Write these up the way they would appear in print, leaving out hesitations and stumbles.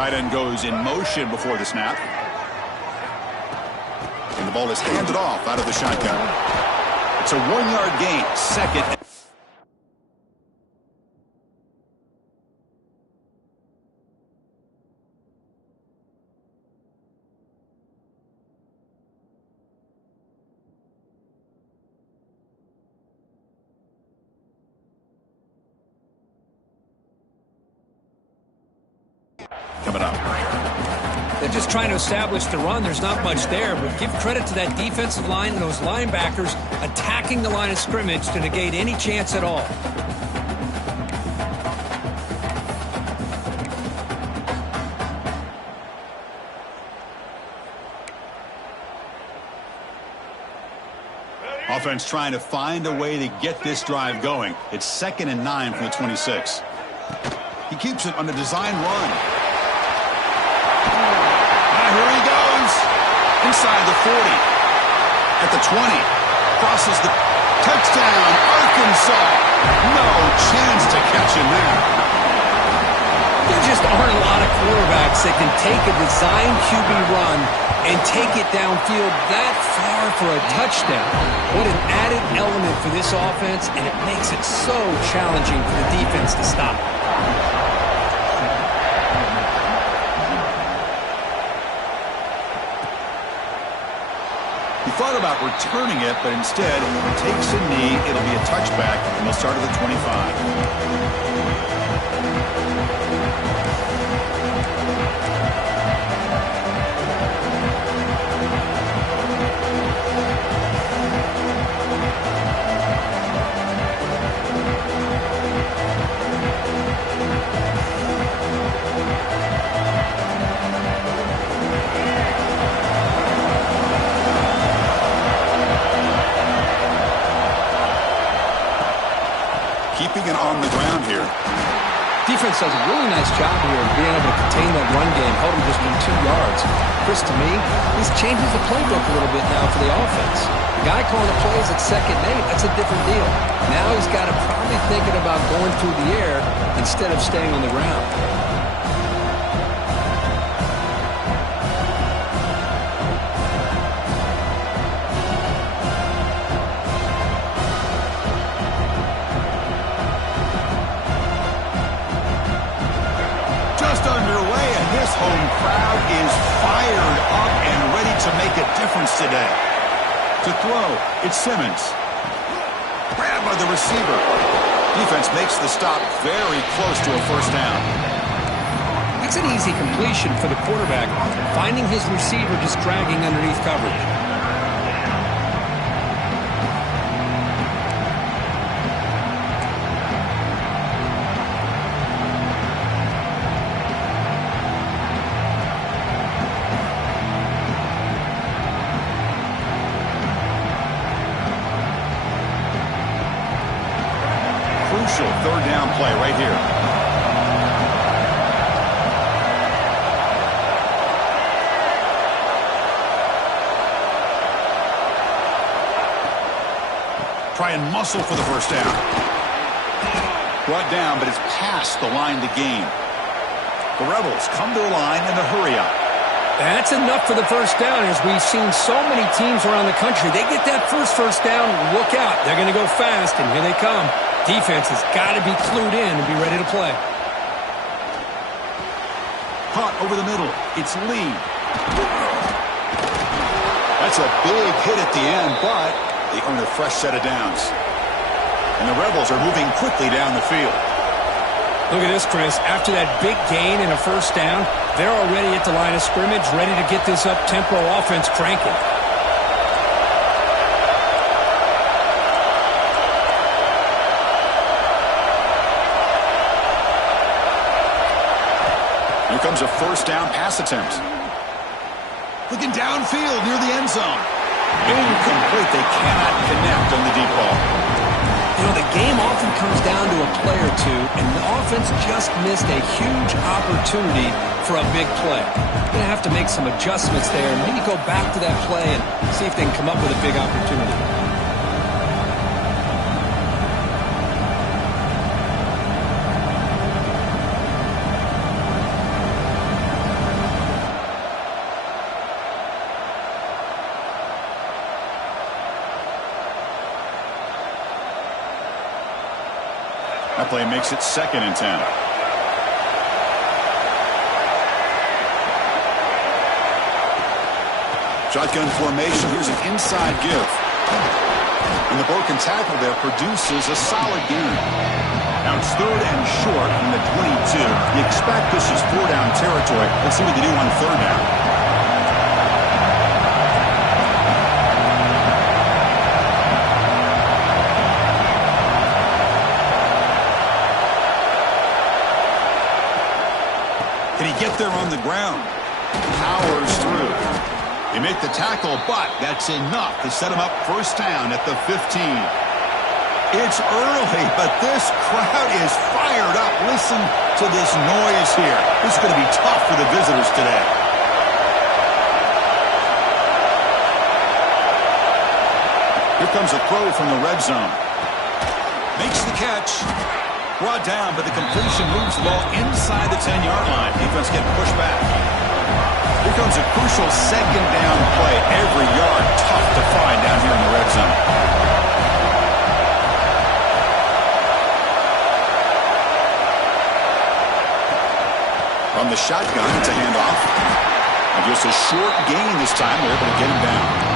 Tight end goes in motion before the snap. And the ball is handed off out of the shotgun. It's a 1-yard gain. Second. Coming up. They're just trying to establish the run. There's not much there, but give credit to that defensive line and those linebackers attacking the line of scrimmage to negate any chance at all. Offense trying to find a way to get this drive going. It's 2nd and 9 from the 26. He keeps it on a design run. Here he goes. Inside the 40. At the 20. Crosses the touchdown. Arkansas. No chance to catch him there. There just aren't a lot of quarterbacks that can take a design QB run and take it downfield that far for a touchdown. What an added element for this offense, and it makes it so challenging for the defense to stop. He thought about returning it, but instead takes a knee. It'll be a touchback, and they'll start at the 25. Keeping it on the ground here. Defense does a really nice job here of being able to contain that run game, hold him just from 2 yards. Chris, to me, this changes the playbook a little bit now for the offense. The guy calling the plays at 2nd and 8, that's a different deal. Now he's got to probably thinking about going through the air instead of staying on the ground. Home crowd is fired up and ready to make a difference today. To throw, it's Simmons. Grabbed by the receiver. Defense makes the stop very close to a first down. That's an easy completion for the quarterback, finding his receiver just dragging underneath coverage. Crucial 3rd down play right here. Try and muscle for the first down. Brought down, but it's past the line to gain. The Rebels come to the line in a hurry up. That's enough for the first down. As we've seen so many teams around the country, they get that first down, look out. They're going to go fast, and here they come. Defense has got to be clued in and be ready to play. Caught over the middle. It's Lee. That's a big hit at the end, but they earn a fresh set of downs. And the Rebels are moving quickly down the field. Look at this, Chris. After that big gain and a first down, they're already at the line of scrimmage, ready to get this up-tempo offense cranking. Here comes a first down pass attempt. Looking downfield near the end zone. Incomplete. They cannot connect on the deep ball. You know, the game often comes down to a play or two, and the offense just missed a huge opportunity for a big play. They're going to have to make some adjustments there, and maybe go back to that play and see if they can come up with a big opportunity. That play makes it 2nd and 10. Shotgun formation. Here's an inside give. And the broken tackle there produces a solid gain. Now it's 3rd and short from the 22. You expect this is 4-down territory. Let's see what they do on 3rd down. Can he get there on the ground? Powers through. They make the tackle, but that's enough to set him up 1st down at the 15. It's early, but this crowd is fired up. Listen to this noise here. This is going to be tough for the visitors today. Here comes a throw from the red zone. Makes the catch. Brought down, but the completion moves the ball inside the 10-yard line. Defense getting pushed back. Here comes a crucial 2nd down play. Every yard tough to find down here in the red zone. From the shotgun, it's a handoff. And just a short gain this time. They're able to get him down.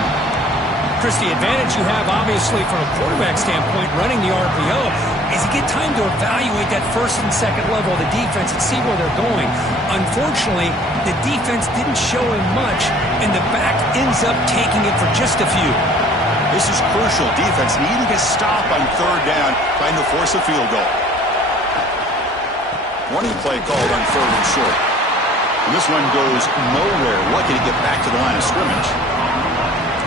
Chris, the advantage you have, obviously, from a quarterback standpoint, running the RPO, is you get time to evaluate that 1st and 2nd level of the defense and see where they're going. Unfortunately, the defense didn't show him much, and the back ends up taking it for just a few. This is crucial. Defense needing a stop on 3rd down, trying to force a field goal. Running play called on 3rd and short. And this one goes nowhere. Lucky to get back to the line of scrimmage.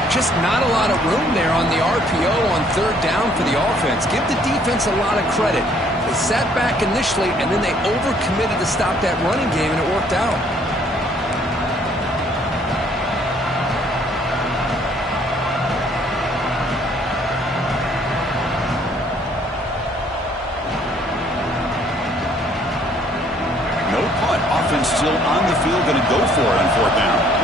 Just not a lot of room there on the RPO on 3rd down for the offense. Give the defense a lot of credit. They sat back initially, and then they overcommitted to stop that running game, and it worked out. No punt. Offense still on the field, going to go for it on 4th down.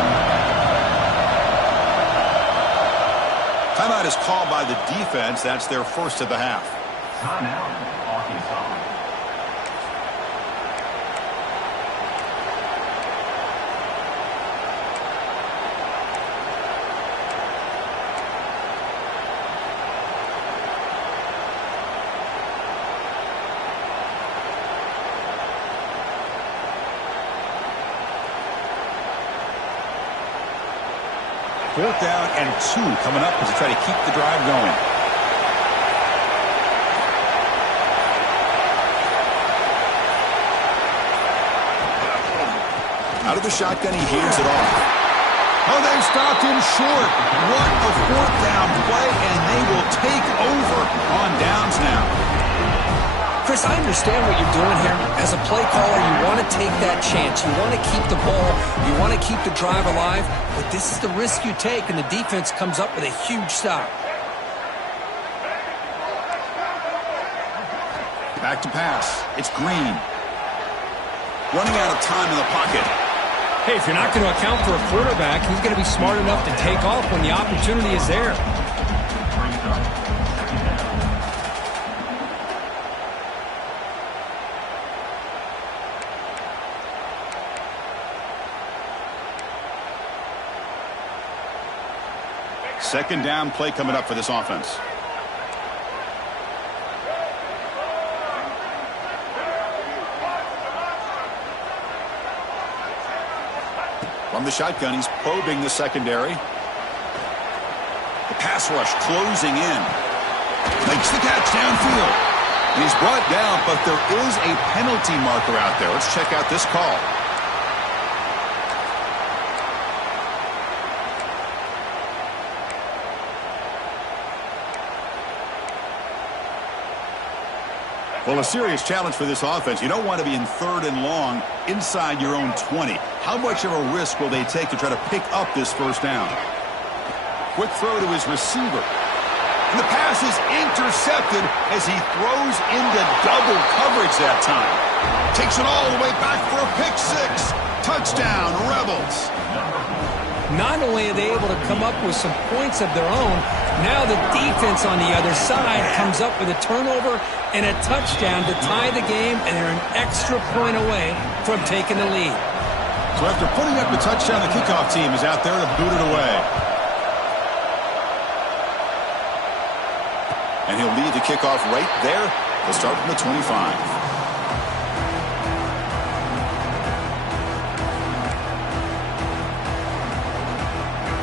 Timeout is called by the defense. That's their 1st of the half. Timeout. Arkansas. Fourth down and 2 coming up as they try to keep the drive going. Out of the shotgun, he hands it off. Oh, they stopped him short. What a 4th down play, and they will take over on downs now. Chris, I understand what you're doing here. As a play caller, you want to take that chance. You want to keep the ball. You want to keep the drive alive. But this is the risk you take, and the defense comes up with a huge stop. Back to pass. It's Green. Running out of time in the pocket. Hey, if you're not going to account for a quarterback, he's going to be smart enough to take off when the opportunity is there. Second down play coming up for this offense. From the shotgun, he's probing the secondary. The pass rush closing in. Makes the catch downfield. He's brought down, but there is a penalty marker out there. Let's check out this call. Well, a serious challenge for this offense. You don't want to be in 3rd and long inside your own 20. How much of a risk will they take to try to pick up this 1st down? Quick throw to his receiver. And the pass is intercepted as he throws into double coverage that time. Takes it all the way back for a pick 6. Touchdown, Rebels. Not only are they able to come up with some points of their own, now the defense on the other side comes up with a turnover and a touchdown to tie the game, and they're an extra point away from taking the lead. So after putting up the touchdown, the kickoff team is out there to boot it away. And he'll lead the kickoff right there. He'll start from the 25.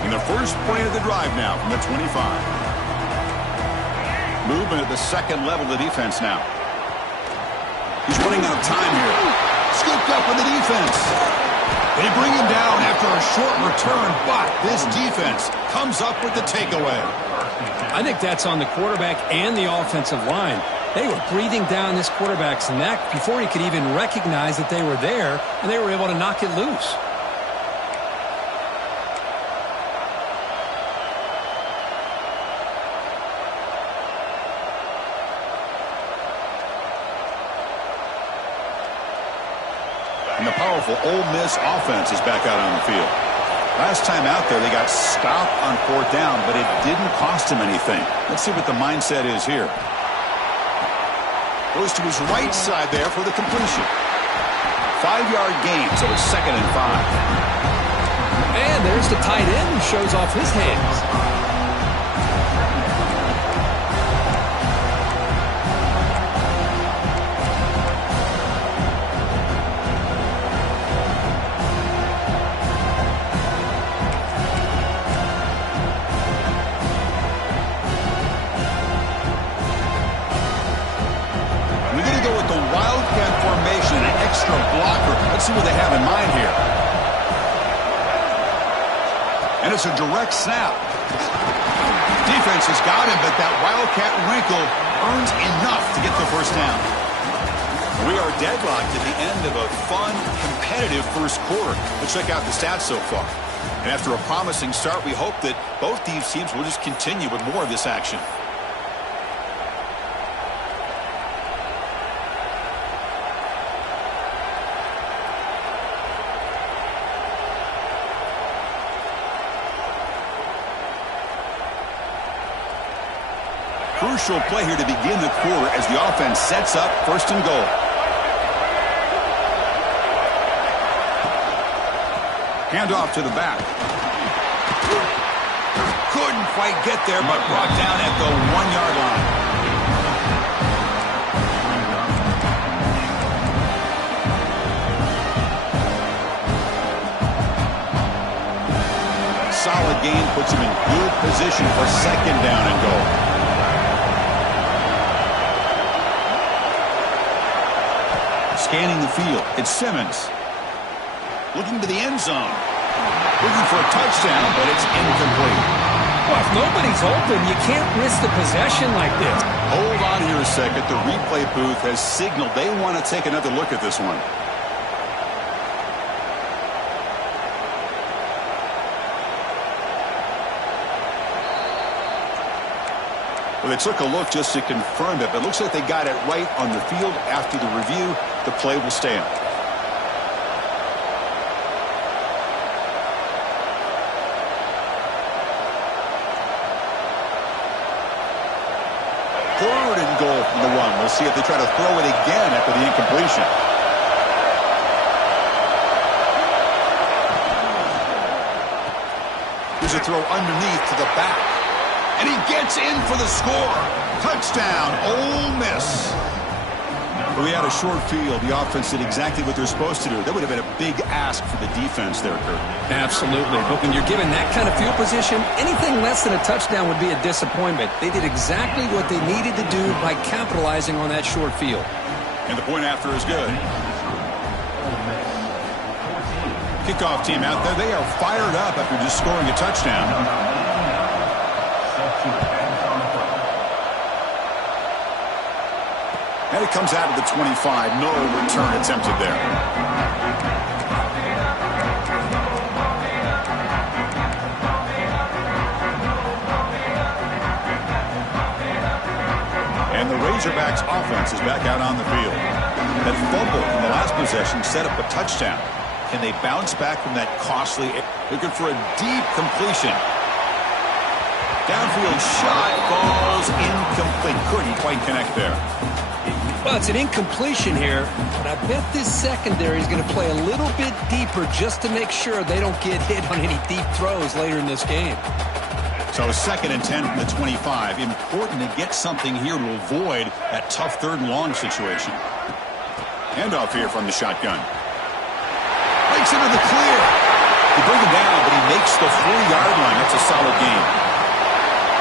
And the first play of the drive now from the 25. Movement at the second level of the defense now. He's running out of time here. Scooped up with the defense. They bring him down after a short return, but this defense comes up with the takeaway. I think that's on the quarterback and the offensive line. They were breathing down this quarterback's neck before he could even recognize that they were there, and they were able to knock it loose. And the powerful Ole Miss offense is back out on the field. Last time out there, they got stopped on fourth down, but it didn't cost him anything. Let's see what the mindset is here. Goes to his right side there for the completion. 5-yard gain, so it's 2nd and 5. And there's the tight end who shows off his hands. Let's see what they have in mind here. And it's a direct snap. Defense has got him, but that Wildcat wrinkle earns enough to get the first down. We are deadlocked at the end of a fun, competitive first quarter. Let's check out the stats so far. And after a promising start, we hope that both these teams will just continue with more of this action. Crucial play here to begin the quarter as the offense sets up 1st and goal. Handoff to the back. Couldn't quite get there, but brought down at the 1-yard line. Solid gain puts him in good position for 2nd down and goal. Scanning the field, it's Simmons. Looking to the end zone. Looking for a touchdown, but it's incomplete. Well, if nobody's open, you can't risk the possession like this. Hold on here a second. The replay booth has signaled they want to take another look at this one. Well, they took a look just to confirm it, but it looks like they got it right on the field. After the review, the play will stand. Third and goal from the 1. We'll see if they try to throw it again after the incompletion. Here's a throw underneath to the back. And he gets in for the score. Touchdown, Ole Miss. Well, we had a short field. The offense did exactly what they're supposed to do. That would have been a big ask for the defense there, Kurt. Absolutely. But when you're given that kind of field position, anything less than a touchdown would be a disappointment. They did exactly what they needed to do by capitalizing on that short field. And the point after is good. Kickoff team out there. They are fired up after just scoring a touchdown. And it comes out of the 25. No return attempted there. And the Razorbacks offense is back out on the field. That fumble in the last possession set up a touchdown. Can they bounce back from that costly... Looking for a deep completion. Downfield shot falls incomplete. Couldn't quite connect there. Well, it's an incompletion here, but I bet this secondary is going to play a little bit deeper just to make sure they don't get hit on any deep throws later in this game. So 2nd and 10 from the 25. Important to get something here to avoid that tough 3rd and long situation. Handoff here from the shotgun. Breaks into the clear. They bring him down, but he makes the 40-yard line. That's a solid game.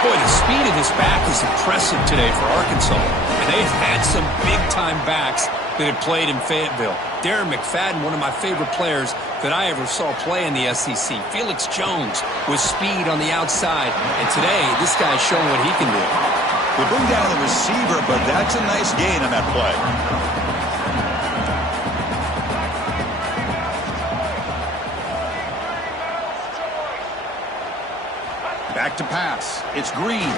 Boy, the speed of this back is impressive today for Arkansas. And they've had some big-time backs that have played in Fayetteville. Darren McFadden, one of my favorite players that I ever saw play in the SEC. Felix Jones with speed on the outside. And today, this guy's showing what he can do. They bring down the receiver, but that's a nice gain on that play. Back to pass. It's Green.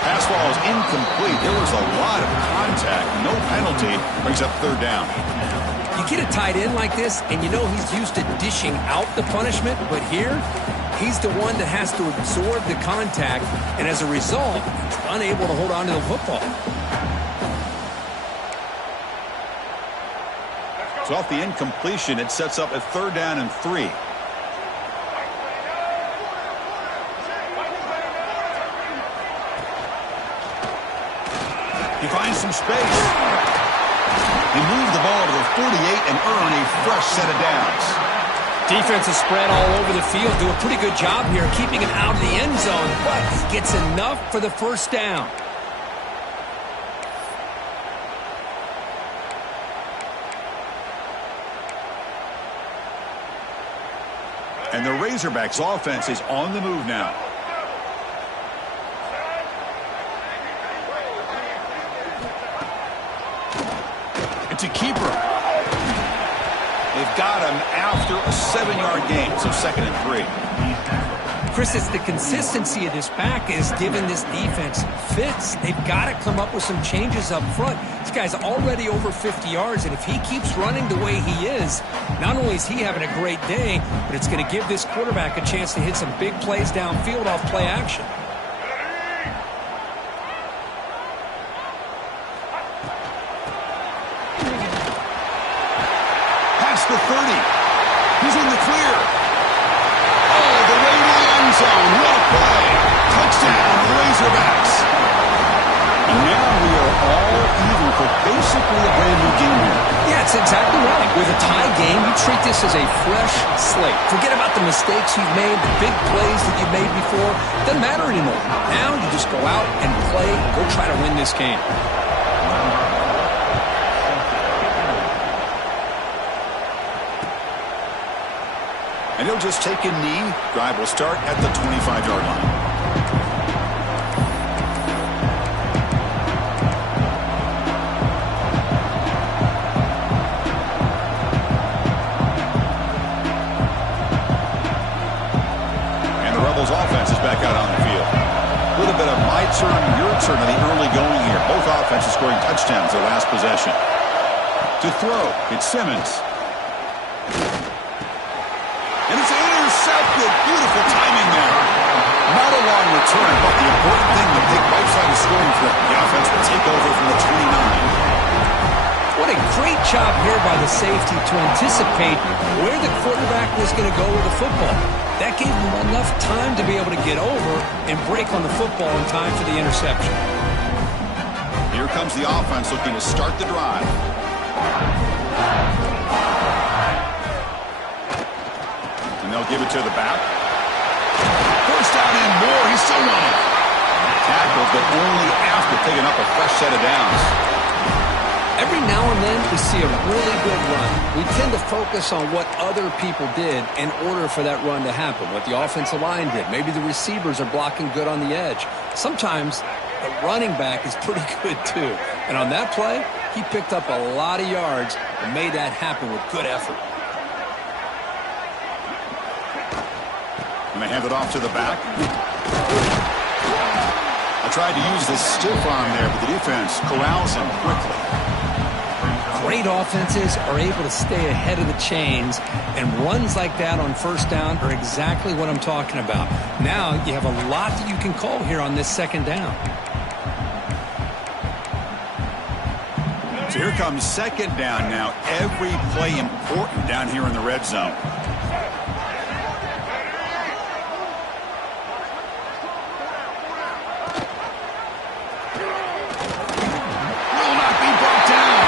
Pass ball is incomplete. There was a lot of contact. No penalty. Brings up 3rd down. You get a tight end like this, and you know he's used to dishing out the punishment, but here, he's the one that has to absorb the contact, and as a result, he's unable to hold on to the football. So off the incompletion, it sets up a 3rd down and 3. He finds some space. He moved the ball to the 48 and earn a fresh set of downs. Defense is spread all over the field. Do a pretty good job here keeping him out of the end zone, but he gets enough for the 1st down. And the Razorbacks offense is on the move now. It's a keeper. They've got him after a 7-yard gain, so 2nd and 3. Chris, it's the consistency of this back is giving this defense fits. They've got to come up with some changes up front. This guy's already over 50 yards, and if he keeps running the way he is, not only is he having a great day, but it's going to give this quarterback a chance to hit some big plays downfield off play action. The 30. He's in the clear. Oh, the way to the end zone. What a play. Touchdown, the Razorbacks. And now we are all even for basically a brand new game here. Yeah, that's exactly right. With a tie game, you treat this as a fresh slate. Forget about the mistakes you've made, the big plays that you've made before. Doesn't matter anymore. Now you just go out and play, go try to win this game. And he'll just take a knee. Drive will start at the 25-yard line. And the Rebels offense is back out on the field. A little bit of my turn, your turn in the early going here. Both offenses scoring touchdowns their last possession. To throw, it's Simmons. And it's intercepted. Beautiful timing there. Not a long return, but the important thing, the big right side is scoring for the offense will take over from the 29. What a great job here by the safety to anticipate where the quarterback was going to go with the football. That gave him enough time to be able to get over and break on the football in time for the interception. Here comes the offense looking to start the drive. And they'll give it to the back. First down and more. He's still running. Tackled, but only after picking up a fresh set of downs. Every now and then we see a really good run. We tend to focus on what other people did in order for that run to happen, what the offensive line did. Maybe the receivers are blocking good on the edge. Sometimes the running back is pretty good too. And on that play, he picked up a lot of yards and made that happen with good effort. And they hand it off to the back. I tried to use the stiff arm there, but the defense corrals him quickly. Great offenses are able to stay ahead of the chains, and runs like that on first down are exactly what I'm talking about. Now you have a lot that you can call here on this second down. So here comes second down now. Every play important down here in the red zone. Will not be brought down.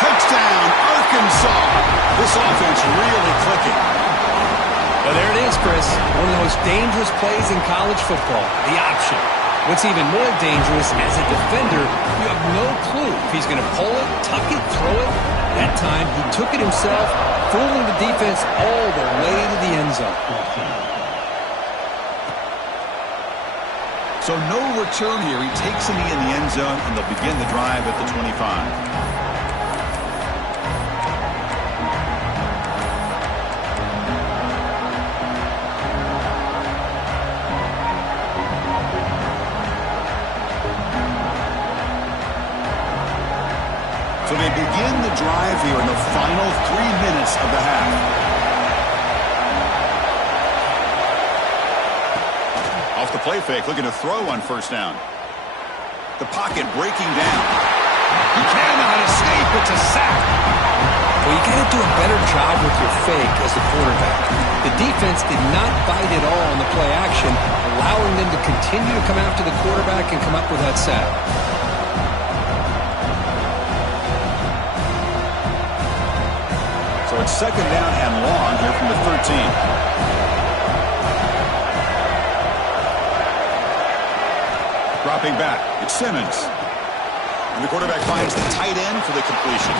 Touchdown, Arkansas. This offense really clicking. Well, there it is, Chris. One of the most dangerous plays in college football, the option. What's even more dangerous, as a defender, you have no clue if he's going to pull it, tuck it, throw it. That time, he took it himself, fooling the defense all the way to the end zone. So no return here. He takes it in the end zone, and they'll begin the drive at the 25. So they begin the drive here in the final 3 minutes of the half. Off the play fake, looking to throw on first down. The pocket breaking down. He cannot escape. It's a sack. Well, you got to do a better job with your fake as the quarterback. The defense did not bite at all on the play action, allowing them to continue to come after the quarterback and come up with that sack. So it's second down and long here from the 13. Dropping back, it's Simmons. And the quarterback finds the tight end for the completion.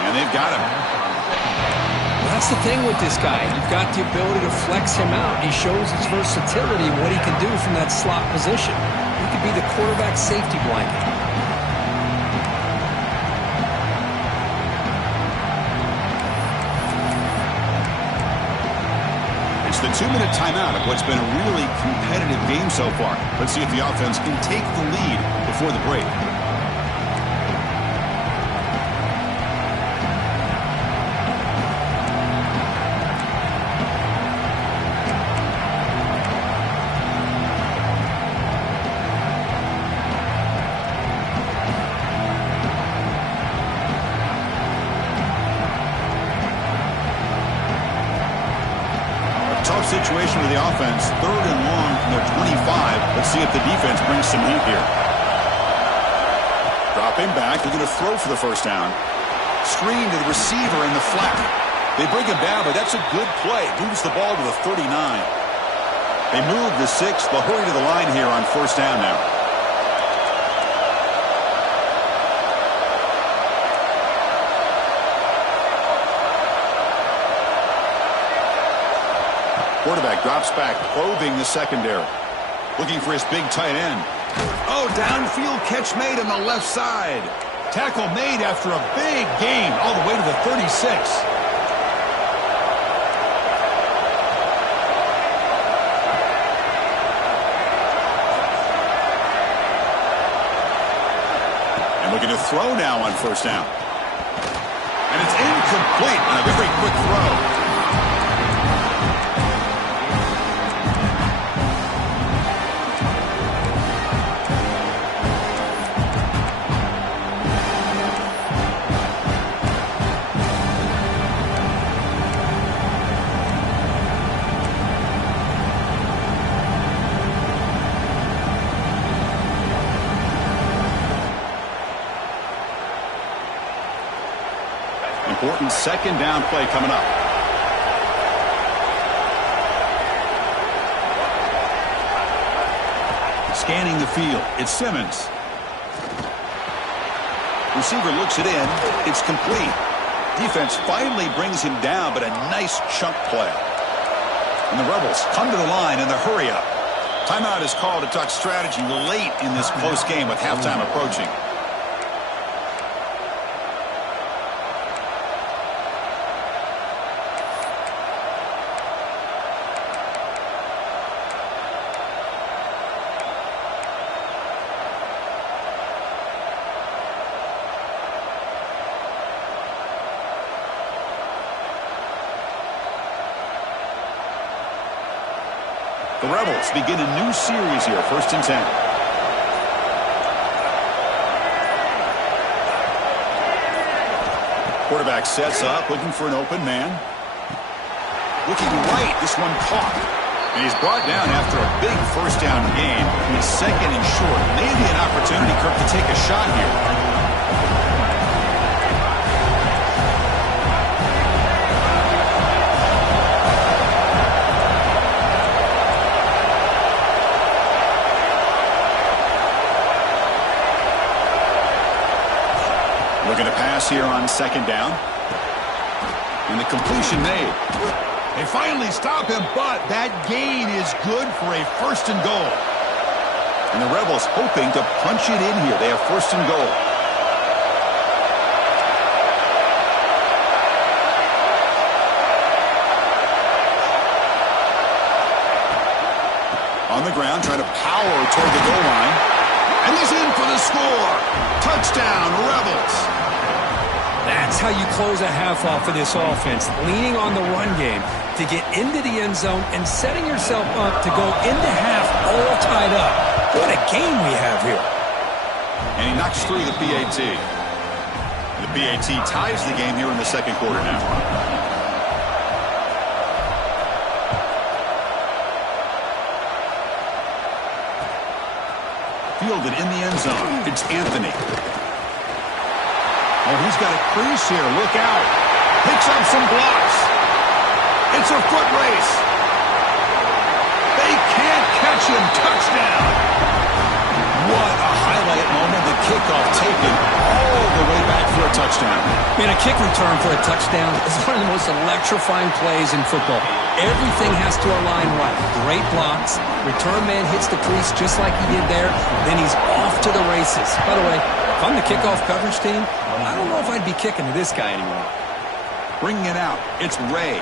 And they've got him. Well, that's the thing with this guy. You've got the ability to flex him out. He shows his versatility and what he can do from that slot position. He could be the quarterback's safety blanket. The 2-minute timeout of what's been a really competitive game so far. Let's see if the offense can take the lead before the break. Situation with the offense, third and long from their 25. Let's see if the defense brings some heat here. Dropping back, they're going to throw for the first down. Screen to the receiver in the flat. They bring him down, but that's a good play. Moves the ball to the 39. They move the 6. They'll hurry to the line here on first down now. Quarterback drops back, probing the secondary. Looking for his big tight end. Oh, downfield catch made on the left side. Tackle made after a big gain all the way to the 36. And looking to throw now on first down. And it's incomplete on a very quick throw. Important second down play coming up. Scanning the field, it's Simmons. Receiver looks it in, it's complete. Defense finally brings him down, but a nice chunk play. And the Rebels come to the line in the hurry up. Timeout is called to talk strategy late in this close game with halftime approaching. The Rebels begin a new series here, 1st and 10. Quarterback sets up, looking for an open man. Looking right, this one caught. And he's brought down after a big 1st down gain. He's 2nd and short. Maybe an opportunity, Kirk, to take a shot here. Looking to pass here on 2nd down. And the completion made. They finally stop him, but that gain is good for a 1st and goal. And the Rebels hoping to punch it in here. They have 1st and goal. On the ground, trying to power toward the goal line. And he's in for the score. Touchdown, Rebels. That's how you close a half off of this offense, leaning on the run game to get into the end zone and setting yourself up to go into half all tied up. What a game we have here. And he knocks through the PAT. The PAT ties the game here in the 2nd quarter now. Fielded in the end zone. It's Anthony. Oh, he's got a crease here. Look out. Picks up some blocks. It's a foot race. They can't catch him. Touchdown. What a highlight moment. The kickoff taken all the way back for a touchdown. Man, a kick return for a touchdown is one of the most electrifying plays in football. Everything has to align right. Great blocks. Return man hits the crease just like he did there. Then he's off to the races. By the way, if I'm the kickoff coverage team, I don't know if I'd be kicking to this guy anymore. Bringing it out. It's Ray.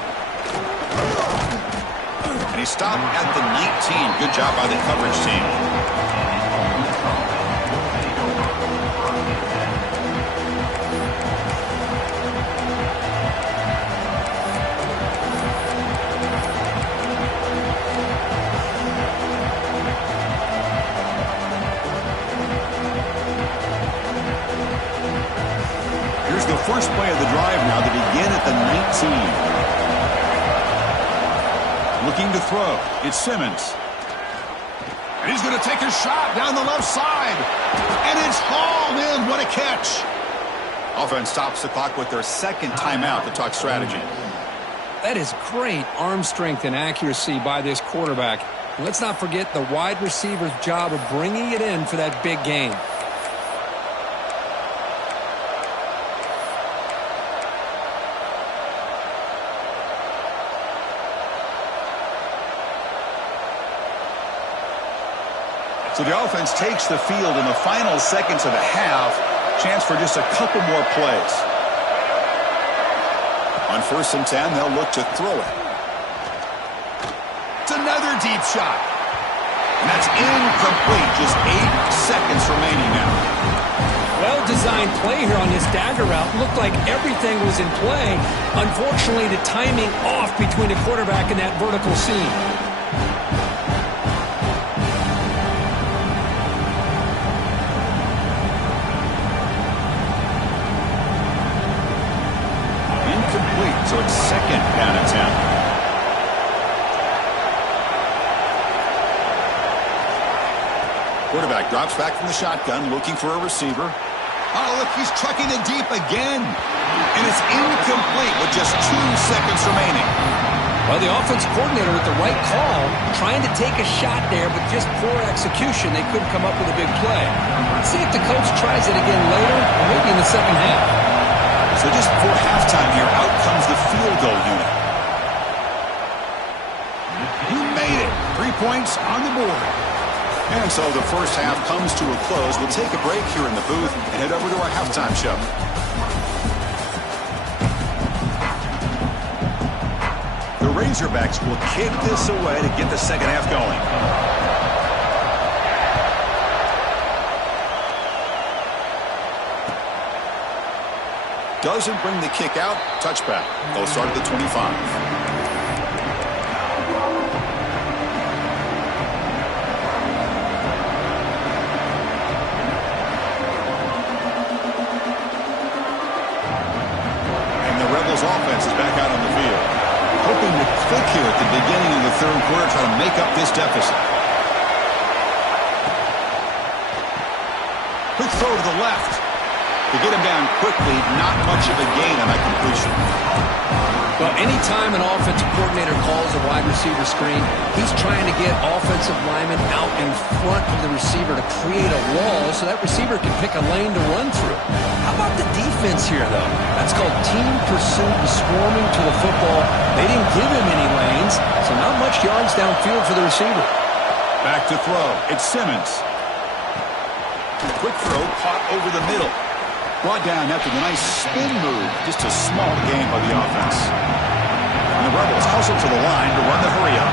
And he stopped at the 19. Good job by the coverage team. The first play of the drive now to begin at the 19. Looking to throw. It's Simmons. And he's going to take a shot down the left side. And it's hauled in. What a catch. Offense stops the clock with their 2nd timeout to talk strategy. That is great arm strength and accuracy by this quarterback. Let's not forget the wide receiver's job of bringing it in for that big game. So the offense takes the field in the final seconds of the half. Chance for just a couple more plays. On 1st and 10, they'll look to throw it. It's another deep shot. And that's incomplete. Just 8 seconds remaining now. Well-designed play here on this dagger route. Looked like everything was in play. Unfortunately, the timing off between the quarterback and that vertical seam. So it's 2nd down and 10. Quarterback drops back from the shotgun, looking for a receiver. Oh, look, he's trucking it deep again. And it's incomplete with just 2 seconds remaining. Well, the offense coordinator with the right call, trying to take a shot there, but just poor execution. They couldn't come up with a big play. Let's see if the coach tries it again later, or maybe in the 2nd half. So just before halftime here, out comes the field goal unit. He made it. 3 points on the board. And so the first half comes to a close. We'll take a break here in the booth and head over to our halftime show. The Razorbacks will kick this away to get the 2nd half going. Doesn't bring the kick out. Touchback. They'll start at the 25. His offense is back out on the field. Hoping to click here at the beginning of the third quarter, try to make up this deficit. Quick throw to the left. To get him down quickly, not much of a gain on that completion. Well, anytime an offensive coordinator calls a wide receiver screen, he's trying to get offensive linemen out in front of the receiver to create a wall so that receiver can pick a lane to run through. How about the defense here, though? That's called team pursuit and swarming to the football. They didn't give him any lanes, so not much yards downfield for the receiver. Back to throw. It's Simmons. Quick throw caught over the middle. Brought down after the nice spin move. Just a small gain by the offense. And the Rebels hustle to the line to run the hurry up.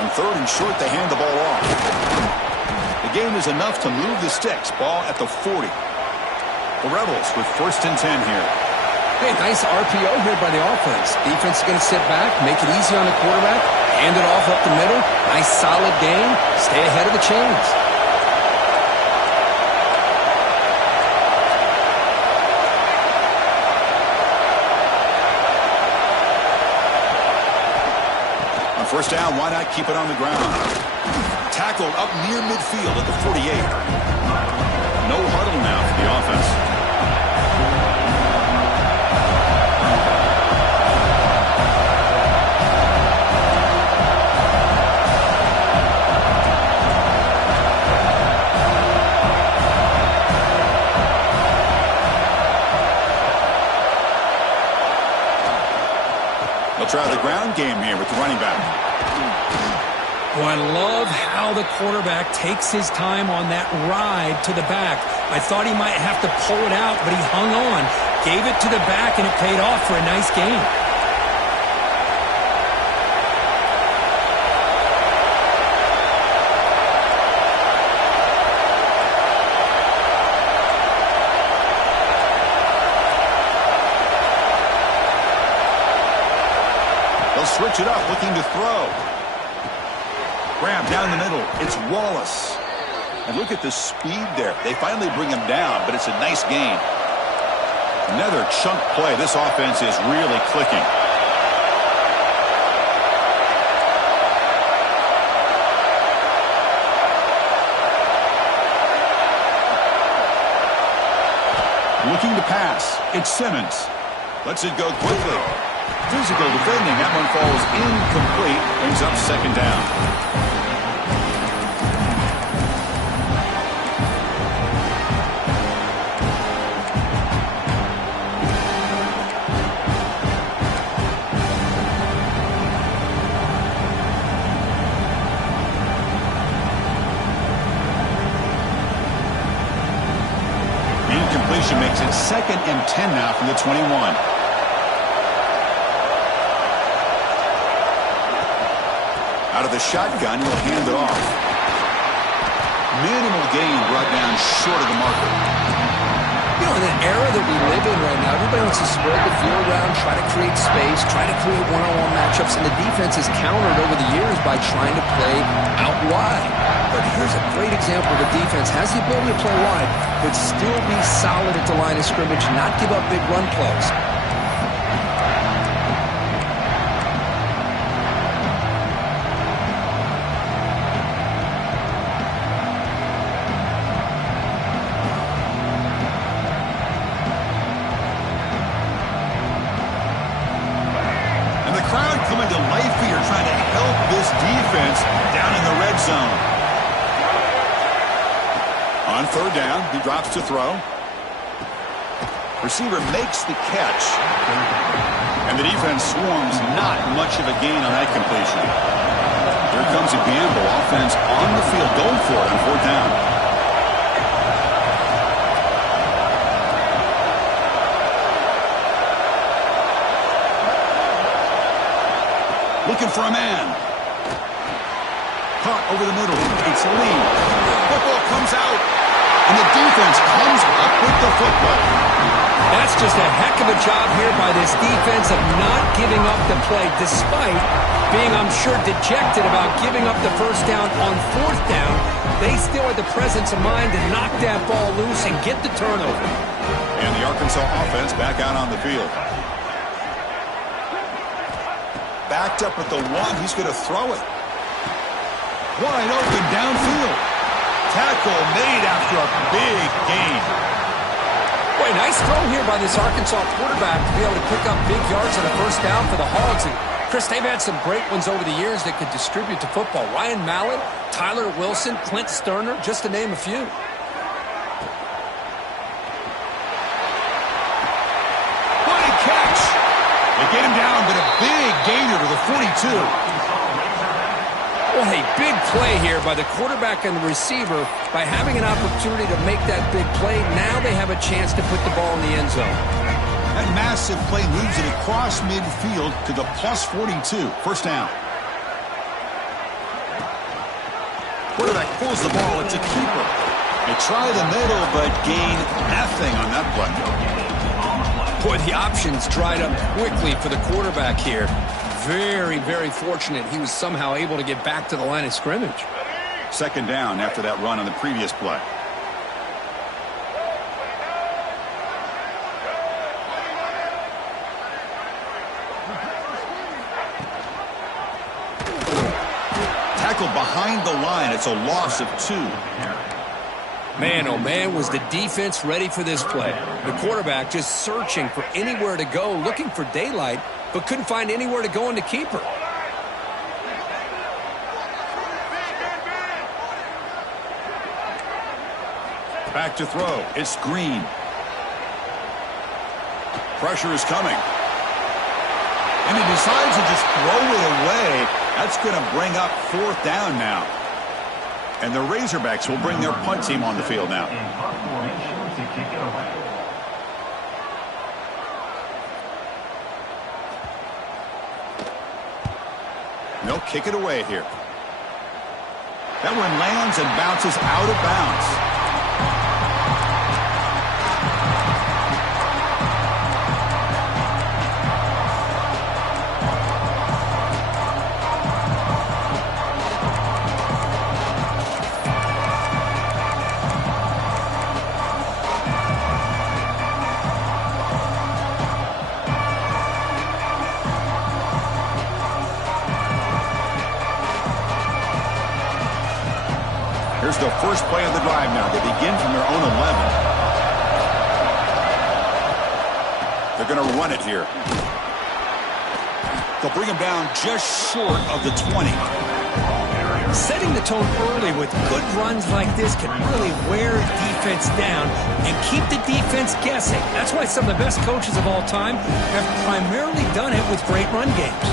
On third and short, they hand the ball off. The gain is enough to move the sticks. Ball at the 40. The Rebels with 1st and 10 here. Hey, nice RPO here by the offense. Defense is going to sit back, make it easy on the quarterback, hand it off up the middle. Nice solid gain. Stay ahead of the chains. On first down, why not keep it on the ground? Tackled up near midfield at the 48. No huddle now for the offense. They'll try the ground game here with the running back. Oh, I love how the quarterback takes his time on that ride to the back. I thought he might have to pull it out, but he hung on, gave it to the back, and it paid off for a nice gain. They'll switch it up, looking to throw. Grab down the middle. It's Wallace. And look at the speed there. They finally bring him down, but it's a nice gain. Another chunk play. This offense is really clicking. Looking to pass. It's Simmons. Lets it go quickly. Physical defending. That one falls incomplete. Brings up 2nd down. Incompletion makes it 2nd and 10 now from the 21. Out of the shotgun, he'll hand it off. Minimal gain brought down short of the marker. You know, in the era that we live in right now, everybody wants to spread the field around, try to create space, try to create one-on-one matchups, and the defense has countered over the years by trying to play out wide. But here's a great example of a defense has the ability to play wide, but still be solid at the line of scrimmage, not give up big run plays. Coming to life here, trying to help this defense down in the red zone. On 3rd down, he drops to throw. Receiver makes the catch. And the defense swarms. Not much of a gain on that completion. Here comes a gamble. Offense on the field, going for it on 4th down. Looking for a man. Caught over the middle. It's Lee. Football comes out. And the defense comes up with the football. That's just a heck of a job here by this defense of not giving up the play, despite being, I'm sure, dejected about giving up the first down on fourth down. They still had the presence of mind to knock that ball loose and get the turnover. And the Arkansas offense back out on the field. Backed up at the one, he's going to throw it. Wide open downfield. Tackle made after a big gain. Boy, nice throw here by this Arkansas quarterback to be able to pick up big yards on a first down for the Hogs. And Chris, they've had some great ones over the years that could distribute the football. Ryan Mallett, Tyler Wilson, Clint Sterner, just to name a few. What a catch! They get him down, but a big gainer to the 42. What a big play here by the quarterback and the receiver. By having an opportunity to make that big play, now they have a chance to put the ball in the end zone. That massive play moves it across midfield to the plus 42. First down. Quarterback pulls the ball. It's a keeper. They try the middle, but gain nothing on that play. Boy, the options dried up quickly for the quarterback here. Very, very fortunate he was somehow able to get back to the line of scrimmage. Second down after that run on the previous play. Tackled behind the line. It's a loss of 2. Man, oh man, was the defense ready for this play. The quarterback just searching for anywhere to go, looking for daylight, but couldn't find anywhere to go in the keeper. Back to throw. It's Green. Pressure is coming. And he decides to just throw it away. That's going to bring up fourth down now. And the Razorbacks will bring their punt team on the field now. They'll kick it away here. That one lands and bounces out of bounds. Here's the first play of the drive now. They begin from their own 11. They're going to run it here. They'll bring him down just short of the 20. Setting the tone early with good runs like this can really wear a defense down and keep the defense guessing. That's why some of the best coaches of all time have primarily done it with great run games.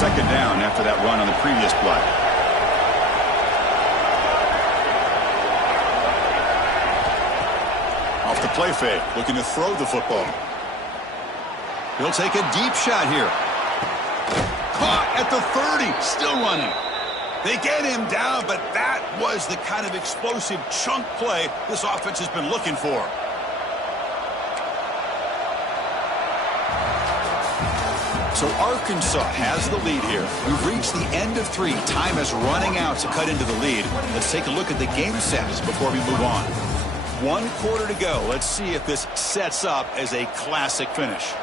Second down after that run on the previous play. Off the play fake, looking to throw the football. He'll take a deep shot here. Caught at the 30, still running. They get him down, but that was the kind of explosive chunk play this offense has been looking for. So Arkansas has the lead here. We've reached the end of 3. Time is running out to cut into the lead. Let's take a look at the game sets before we move on. 1 quarter to go. Let's see if this sets up as a classic finish.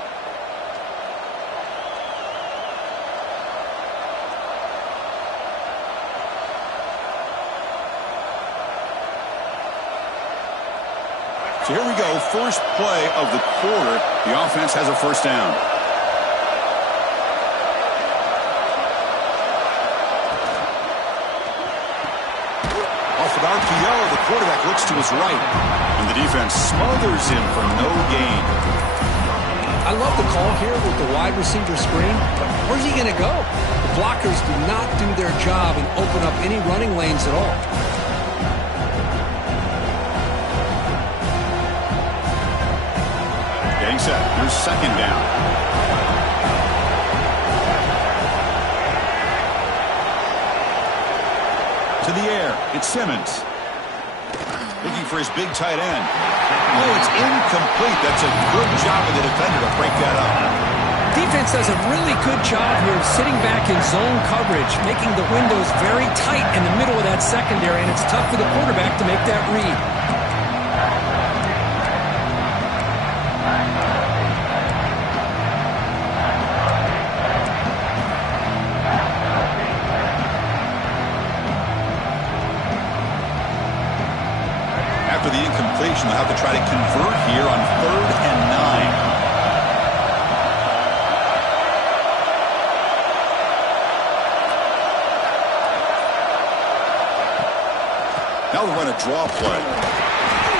So here we go. First play of the quarter. The offense has a first down. RPO, the quarterback looks to his right, and the defense smothers him for no gain. I love the call here with the wide receiver screen, but where's he going to go? The blockers do not do their job and open up any running lanes at all. Getting set. Here's second down. To the air. It's Simmons. Looking for his big tight end. Oh, it's incomplete. That's a good job of the defender to break that up. Defense does a really good job here of sitting back in zone coverage, making the windows very tight in the middle of that secondary, and it's tough for the quarterback to make that read. After the incompletion, they'll have to try to convert here on 3rd and 9. Now we'll run a draw play.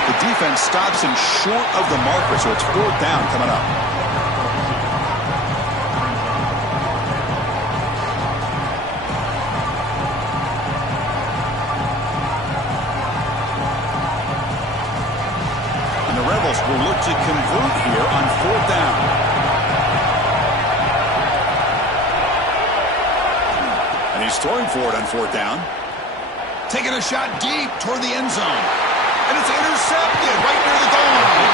The defense stops him short of the marker, so it's 4th down coming up. And the Rebels will look to convert here on 4th down. And he's throwing for it on 4th down. Taking a shot deep toward the end zone. And it's intercepted right near the goal line.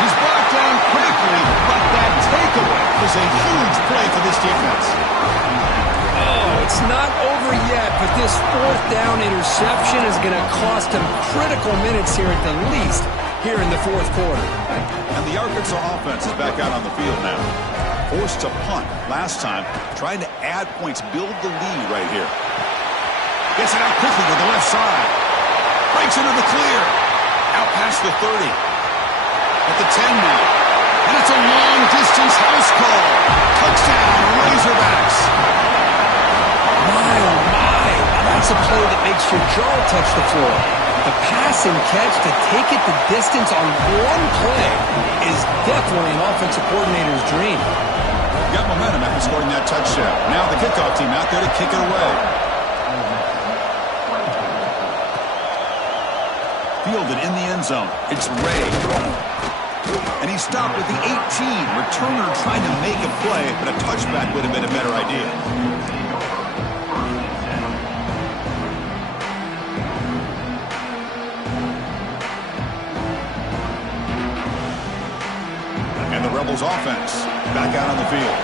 He's brought down quickly, but that takeaway is a huge play for this defense. Oh, it's not over yet, but this 4th down interception is going to cost him critical minutes here at the least here in the 4th quarter. And the Arkansas offense is back out on the field now. Forced to punt last time, trying to add points, build the lead right here. Gets it out quickly to the left side. Breaks into the clear. Out past the 30. At the 10 now. And it's a long-distance house call. Touchdown, Razorbacks. My, oh my. That's a play that makes your jaw touch the floor. The pass and catch to take it the distance on one play is definitely an offensive coordinator's dream. Got momentum after scoring that touchdown. Now the kickoff team out there to kick it away. Fielded in the end zone. It's Ray. And he stopped with the 18. Returner trying to make a play, but a touchback would have been a better idea. And the Rebels offense back out on the field.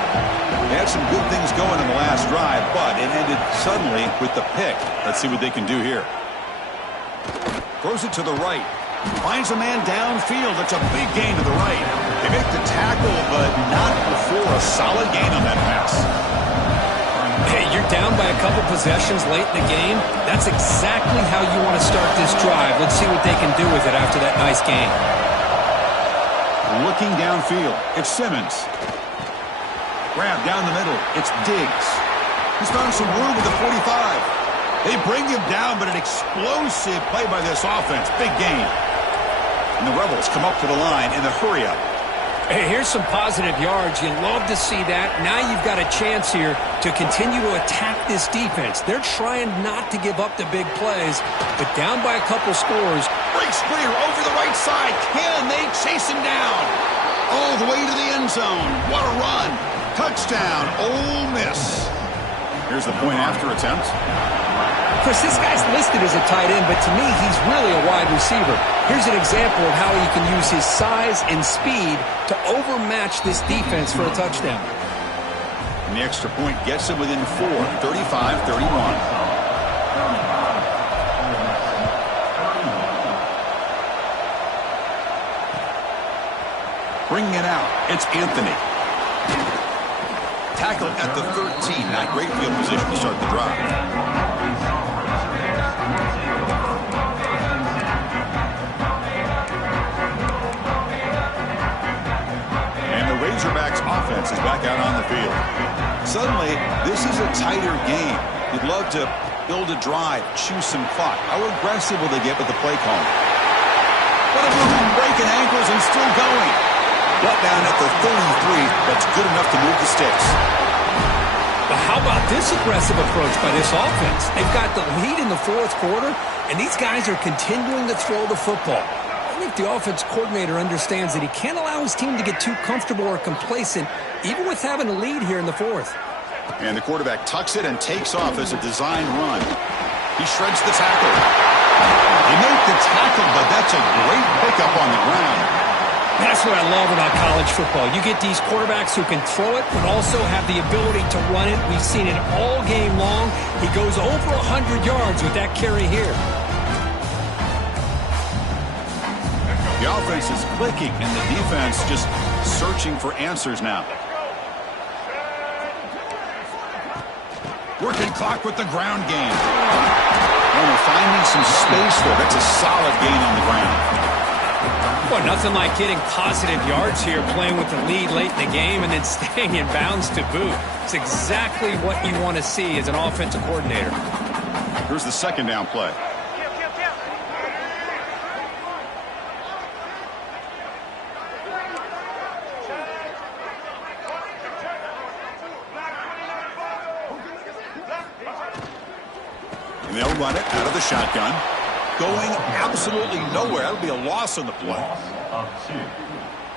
They had some good things going in the last drive, but it ended suddenly with the pick. Let's see what they can do here. Throws it to the right. Finds a man downfield. That's a big gain to the right. They make the tackle, but not before a solid gain on that pass. Hey, you're down by a couple possessions late in the game. That's exactly how you want to start this drive. Let's see what they can do with it after that nice gain. Looking downfield. It's Simmons. Grab down the middle. It's Diggs. He's found some room with the 45. They bring him down, but an explosive play by this offense. Big gain. And the Rebels come up to the line in the hurry-up. Hey, here's some positive yards. You love to see that. Now you've got a chance here to continue to attack this defense. They're trying not to give up the big plays, but down by a couple scores. Breaks clear over the right side. Can they chase him down? All the way to the end zone. What a run. Touchdown, Ole Miss. Here's the point after attempt. Chris, this guy's listed as a tight end, but to me, he's really a wide receiver. Here's an example of how he can use his size and speed to overmatch this defense for a touchdown. And the extra point gets him within 4, 35-31. Bringing it out, it's Anthony. Tackled at the 13. Not great field position to start the drive. Razorbacks offense is back out on the field. Suddenly, this is a tighter game. You'd love to build a drive, choose some clock. How aggressive will they get with the play call? What a move, breaking ankles and still going. Brought down at the 33. That's good enough to move the sticks. But how about this aggressive approach by this offense? They've got the lead in the 4th quarter, and these guys are continuing to throw the football. think the offense coordinator understands that he can't allow his team to get too comfortable or complacent, even with having a lead here in the fourth. And the quarterback tucks it and takes off as a design run. He shreds the tackle. They make the tackle, but that's a great pickup on the ground. That's what I love about college football. You get these quarterbacks who can throw it, but also have the ability to run it. We've seen it all game long. He goes over 100 yards with that carry here. The offense is clicking, and the defense just searching for answers now. Working clock with the ground game. And they're finding some space there. That's a solid gain on the ground. Well, nothing like getting positive yards here, playing with the lead late in the game and then staying in bounds to boot. It's exactly what you want to see as an offensive coordinator. Here's the second down play. And they'll run it out of the shotgun. Going absolutely nowhere. That'll be a loss on the play.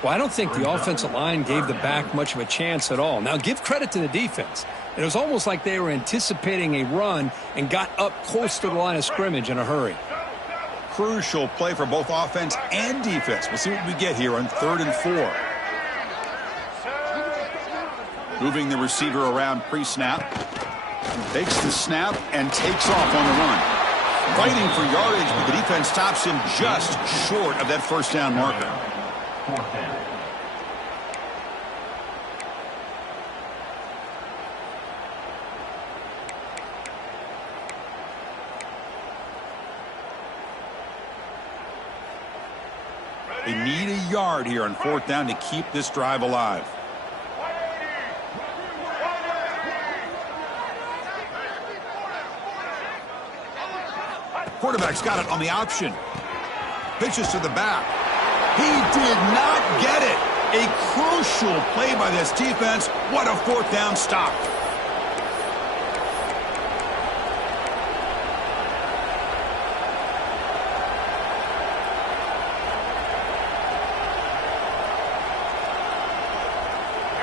Well, I don't think the offensive line gave the back much of a chance at all. Now, give credit to the defense. It was almost like they were anticipating a run and got up close to the line of scrimmage in a hurry. Crucial play for both offense and defense. We'll see what we get here on 3rd and 4. Moving the receiver around pre-snap. Takes the snap and takes off on the run. Fighting for yardage, but the defense stops him just short of that first down marker. They need a yard here on 4th down to keep this drive alive. Quarterback's got it on the option. Pitches to the back. He did not get it. A crucial play by this defense. What a 4th down stop.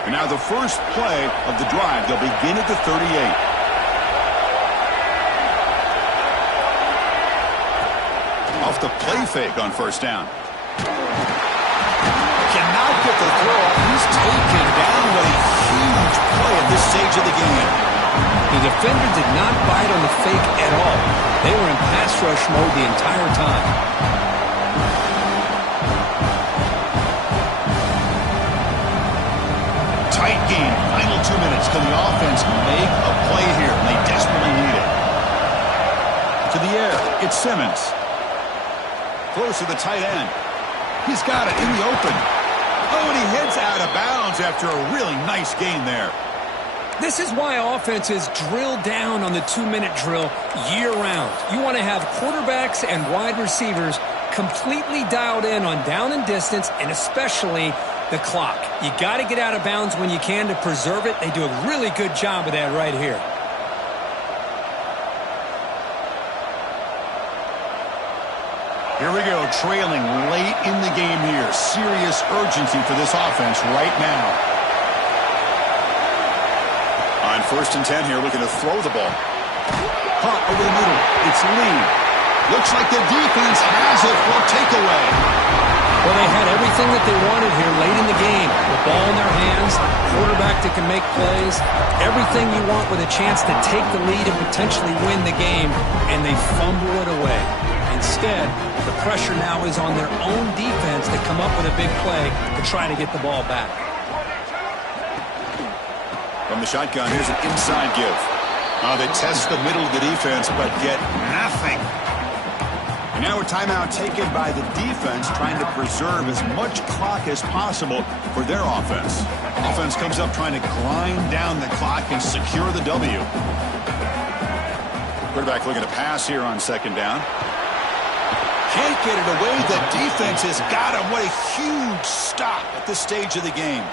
And now the first play of the drive. They'll begin at the 38. Off the play fake on 1st down. Cannot get the throw. He's taken down. What a huge play at this stage of the game. The defender did not bite on the fake at all. They were in pass rush mode the entire time. Tight game. Final 2 minutes. Can the offense make a play here? And they desperately need it. To the air. It's Simmons. Close to the tight end. He's got it in the open. Oh, and he heads out of bounds after a really nice gain there. This is why offenses drill down on the 2-minute drill year-round. You want to have quarterbacks and wide receivers completely dialed in on down and distance, and especially the clock. You got to get out of bounds when you can to preserve it. They do a really good job of that right here. Here we go, trailing late in the game here. Serious urgency for this offense right now. On 1st and 10 here, looking to throw the ball. Caught over the middle. It's Lee. Looks like the defense has it for a takeaway. Well, they had everything that they wanted here late in the game. The ball in their hands, quarterback that can make plays, everything you want with a chance to take the lead and potentially win the game, and they fumble it away. Instead, the pressure now is on their own defense to come up with a big play to try to get the ball back. From the shotgun, here's an inside give. They test the middle of the defense, but get nothing. And now a timeout taken by the defense, trying to preserve as much clock as possible for their offense. Offense comes up trying to grind down the clock and secure the W. Quarterback looking to pass here on 2nd down. Can't get it away. The defense has got him. What a huge stop at this stage of the game.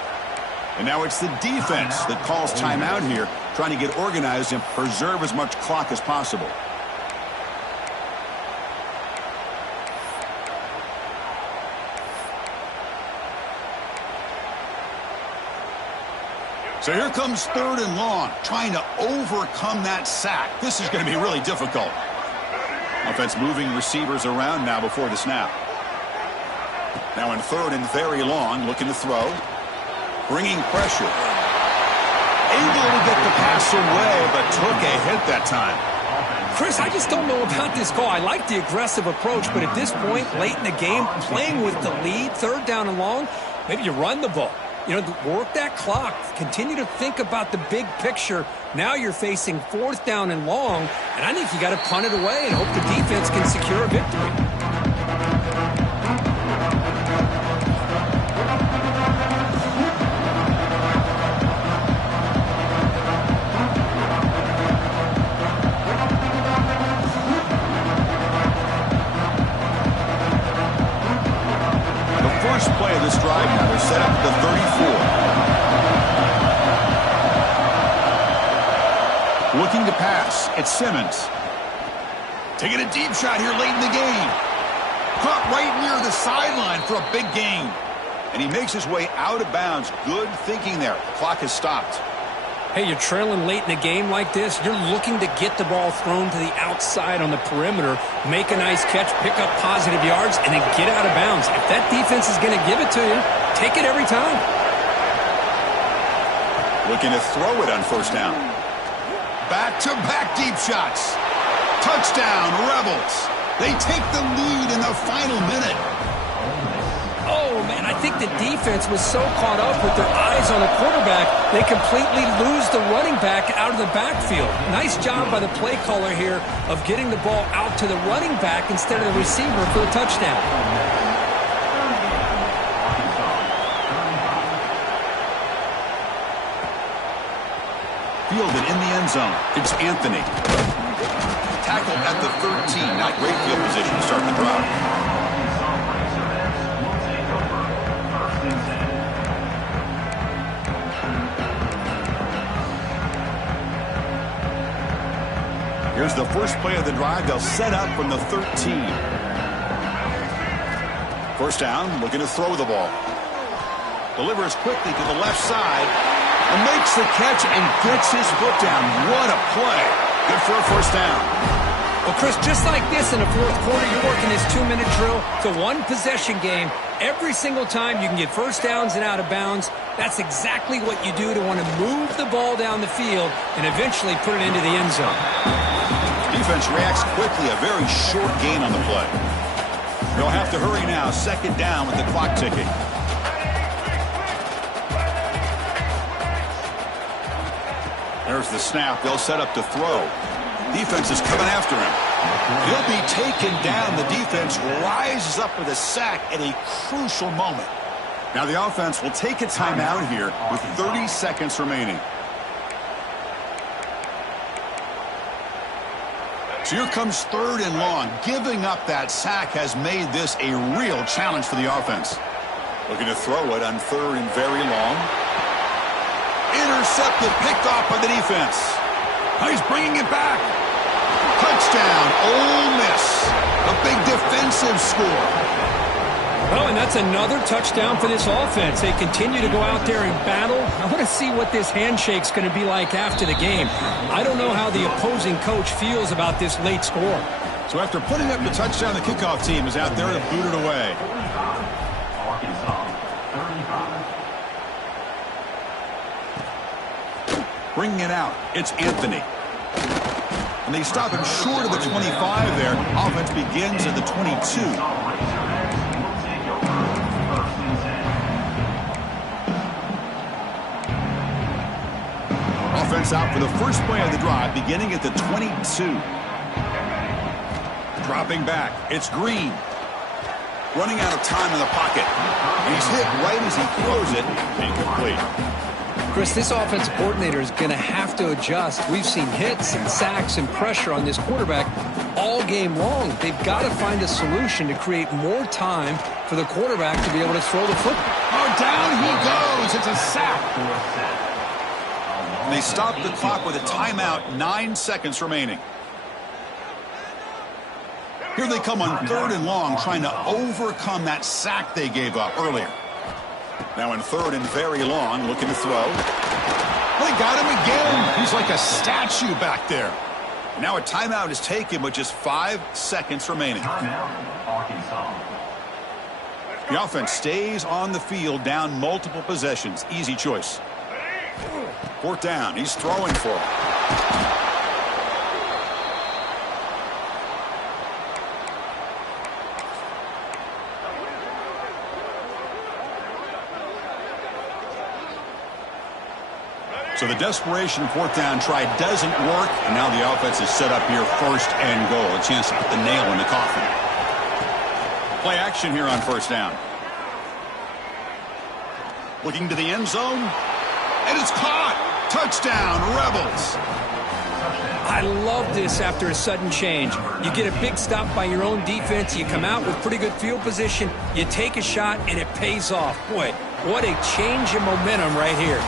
And now it's the defense that calls timeout here, trying to get organized and preserve as much clock as possible. 2 So here comes 3rd and long, trying to overcome that sack. This is going to be really difficult. Offense moving receivers around now before the snap. Now in 3rd and very long, looking to throw. Bringing pressure. Able to get the pass away, but took a hit that time. Chris, I just don't know about this call. I like the aggressive approach, but at this point, late in the game, playing with the lead, 3rd down and long, maybe you run the ball. You know, work that clock. Continue to think about the big picture. Now you're facing 4th down and long, and I think you got to punt it away and hope the defense can secure a victory. Play of this drive now. They're set up at the 34. Looking to pass. It's Simmons. Taking a deep shot here late in the game. Caught right near the sideline for a big gain. And he makes his way out of bounds. Good thinking there. The clock has stopped. Hey, you're trailing late in a game like this. You're looking to get the ball thrown to the outside on the perimeter, make a nice catch, pick up positive yards, and then get out of bounds. If that defense is going to give it to you, take it every time. Looking to throw it on 1st down. Back-to-back deep shots. Touchdown, Rebels. They take the lead in the final minute. Oh, man, I think the defense was so caught up with their eyes on the quarterback, they completely lose the running back out of the backfield. Nice job by the play caller here of getting the ball out to the running back instead of the receiver for the touchdown. Fielded in the end zone. It's Anthony. Tackled at the 13. Not great field position to start the drive. Here's the first play of the drive. They'll set up from the 13. 1st down, looking to throw the ball. Delivers quickly to the left side and makes the catch and gets his foot down. What a play. Good for a 1st down. Well, Chris, just like this in the 4th quarter, you're working this 2-minute drill. It's a one-possession game. Every single time you can get 1st downs and out of bounds. That's exactly what you do to want to move the ball down the field and eventually put it into the end zone. Defense reacts quickly. A very short gain on the play. They'll have to hurry now. 2nd down with the clock ticking. There's the snap. They'll set up to throw. Defense is coming after him. He'll be taken down. The defense rises up with a sack at a crucial moment. Now the offense will take a timeout here with 30 seconds remaining. So here comes 3rd and long. Giving up that sack has made this a real challenge for the offense. Looking to throw it on 3rd and very long. Intercepted, picked off by the defense. He's bringing it back. Touchdown, Ole Miss. A big defensive score. Well, and that's another touchdown for this offense. They continue to go out there and battle. I want to see what this handshake's going to be like after the game. I don't know how the opposing coach feels about this late score. So after putting up the touchdown, the kickoff team is out there to boot it away. Bringing it out, it's Anthony. And they stop him short of the 25 there. Offense begins at the 22. Offense out for the first play of the drive, beginning at the 22. Dropping back, it's Green. Running out of time in the pocket. He's hit right as he throws it. Incomplete. Chris, this offensive coordinator is going to have to adjust. We've seen hits and sacks and pressure on this quarterback all game long. They've got to find a solution to create more time for the quarterback to be able to throw the football. Oh, down he goes. It's a sack. They stop the clock with a timeout. 9 seconds remaining. Here they come on 3rd and long, trying to overcome that sack they gave up earlier. Now in 3rd and very long, looking to throw. They got him again. He's like a statue back there. Now a timeout is taken with just 5 seconds remaining. Timeout, Arkansas. The offense stays on the field, down multiple possessions. Easy choice. 4th down. He's throwing for it. So the desperation 4th down try doesn't work, and now the offense is set up here, 1st and goal. A chance to put the nail in the coffin. Play action here on 1st down. Looking to the end zone, and it's caught. Touchdown, Rebels. I love this after a sudden change. You get a big stop by your own defense. You come out with pretty good field position. You take a shot, and it pays off. Boy, what a change in momentum right here.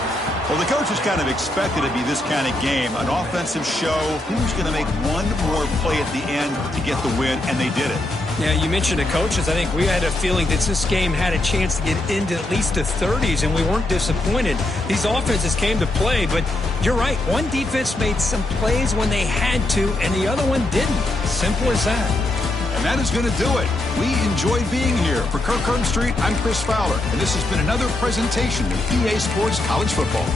Well, the coaches kind of expected it to be this kind of game, an offensive show. Who's going to make one more play at the end to get the win, and they did it. Yeah, you mentioned the coaches. I think we had a feeling that this game had a chance to get into at least the 30s, and we weren't disappointed. These offenses came to play, but you're right. One defense made some plays when they had to, and the other one didn't. Simple as that. And that is going to do it. We enjoyed being here. For Kirk Street, I'm Chris Fowler, and this has been another presentation of EA Sports College Football.